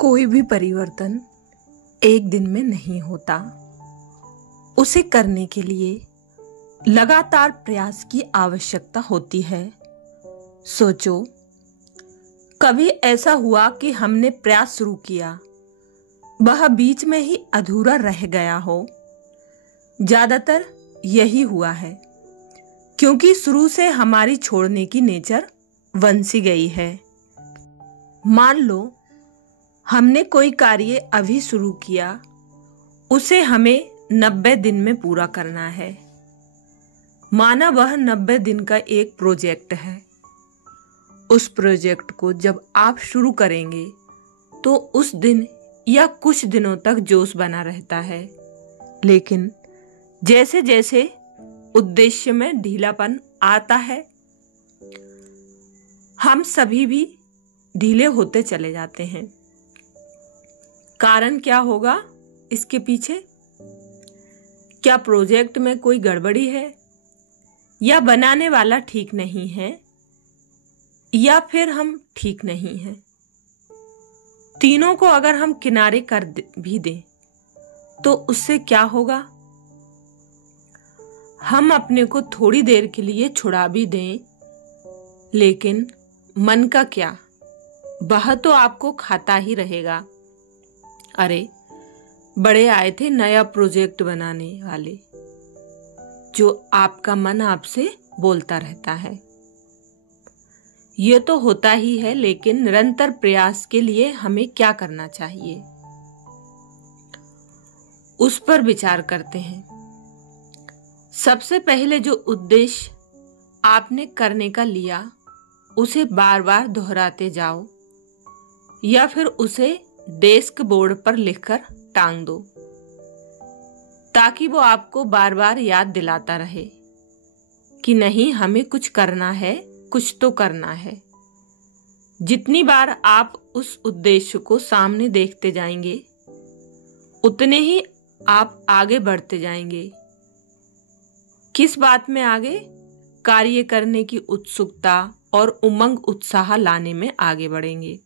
कोई भी परिवर्तन एक दिन में नहीं होता। उसे करने के लिए लगातार प्रयास की आवश्यकता होती है। सोचो, कभी ऐसा हुआ कि हमने प्रयास शुरू किया, वह बीच में ही अधूरा रह गया हो? ज्यादातर यही हुआ है, क्योंकि शुरू से हमारी छोड़ने की नेचर बन सी गई है। मान लो हमने कोई कार्य अभी शुरू किया, उसे हमें 90 दिन में पूरा करना है। माना वह 90 दिन का एक प्रोजेक्ट है। उस प्रोजेक्ट को जब आप शुरू करेंगे तो उस दिन या कुछ दिनों तक जोश बना रहता है, लेकिन जैसे जैसे उद्देश्य में ढीलापन आता है, हम सभी भी ढीले होते चले जाते हैं। कारण क्या होगा इसके पीछे? क्या प्रोजेक्ट में कोई गड़बड़ी है, या बनाने वाला ठीक नहीं है, या फिर हम ठीक नहीं हैं? तीनों को अगर हम किनारे कर भी दें तो उससे क्या होगा? हम अपने को थोड़ी देर के लिए छुड़ा भी दें, लेकिन मन का क्या? वह तो आपको खाता ही रहेगा। अरे, बड़े आए थे नया प्रोजेक्ट बनाने वाले, जो आपका मन आपसे बोलता रहता है। ये तो होता ही है, लेकिन निरंतर प्रयास के लिए हमें क्या करना चाहिए, उस पर विचार करते हैं। सबसे पहले जो उद्देश्य आपने करने का लिया, उसे बार बार दोहराते जाओ, या फिर उसे डेस्क बोर्ड पर लिखकर टांग दो, ताकि वो आपको बार बार याद दिलाता रहे कि नहीं, हमें कुछ करना है, कुछ तो करना है। जितनी बार आप उस उद्देश्य को सामने देखते जाएंगे, उतने ही आप आगे बढ़ते जाएंगे। किस बात में आगे? कार्य करने की उत्सुकता और उमंग उत्साह लाने में आगे बढ़ेंगे।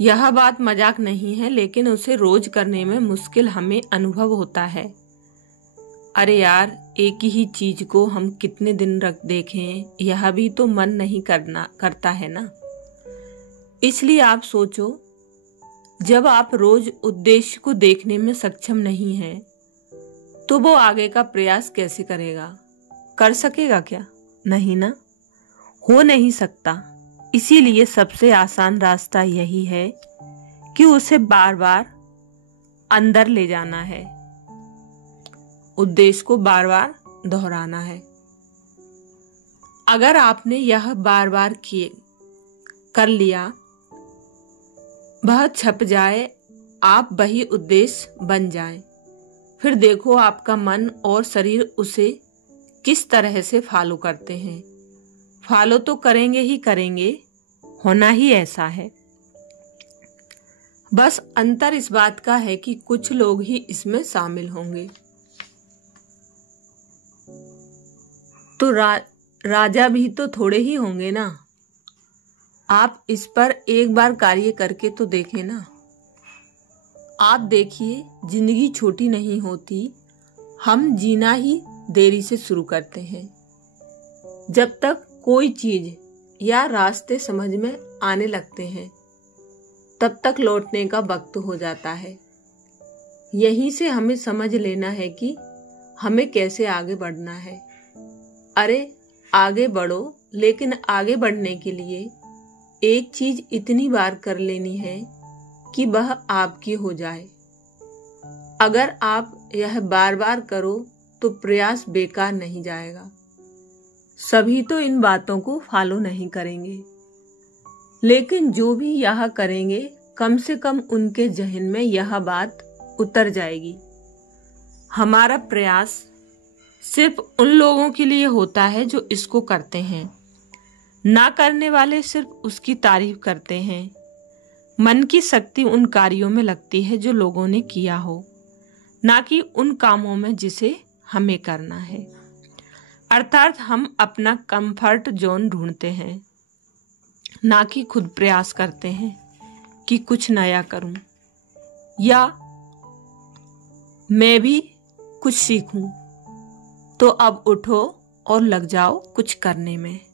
यह बात मजाक नहीं है, लेकिन उसे रोज करने में मुश्किल हमें अनुभव होता है। अरे यार, एक ही चीज को हम कितने दिन रख देखें, यह भी तो मन नहीं करता है ना। इसलिए आप सोचो, जब आप रोज उद्देश्य को देखने में सक्षम नहीं हैं, तो वो आगे का प्रयास कैसे करेगा? कर सकेगा क्या? नहीं ना, हो नहीं सकता। इसीलिए सबसे आसान रास्ता यही है कि उसे बार बार अंदर ले जाना है, उद्देश्य को बार बार दोहराना है। अगर आपने यह बार बार कर लिया, वह छप जाए, आप वही उद्देश्य बन जाएं, फिर देखो आपका मन और शरीर उसे किस तरह से फॉलो करते हैं। फॉलो तो करेंगे ही करेंगे, होना ही ऐसा है। बस अंतर इस बात का है कि कुछ लोग ही इसमें शामिल होंगे। तो राजा भी तो थोड़े ही होंगे ना। आप इस पर एक बार कार्य करके तो देखें ना। आप देखिए, जिंदगी छोटी नहीं होती, हम जीना ही देरी से शुरू करते हैं। जब तक कोई चीज या रास्ते समझ में आने लगते हैं, तब तक लौटने का वक्त हो जाता है। यहीं से हमें समझ लेना है कि हमें कैसे आगे बढ़ना है। अरे, आगे बढ़ो, लेकिन आगे बढ़ने के लिए एक चीज इतनी बार कर लेनी है कि वह आपकी हो जाए। अगर आप यह बार बार करो तो प्रयास बेकार नहीं जाएगा। सभी तो इन बातों को फॉलो नहीं करेंगे, लेकिन जो भी यह करेंगे, कम से कम उनके जहन में यह बात उतर जाएगी। हमारा प्रयास सिर्फ उन लोगों के लिए होता है जो इसको करते हैं। ना करने वाले सिर्फ उसकी तारीफ करते हैं। मन की शक्ति उन कार्यों में लगती है जो लोगों ने किया हो, ना कि उन कामों में जिसे हमें करना है। अर्थात हम अपना कंफर्ट जोन ढूंढते हैं, ना कि खुद प्रयास करते हैं। कि कुछ नया करूं या मैं भी कुछ सीखूं। तो अब उठो और लग जाओ कुछ करने में।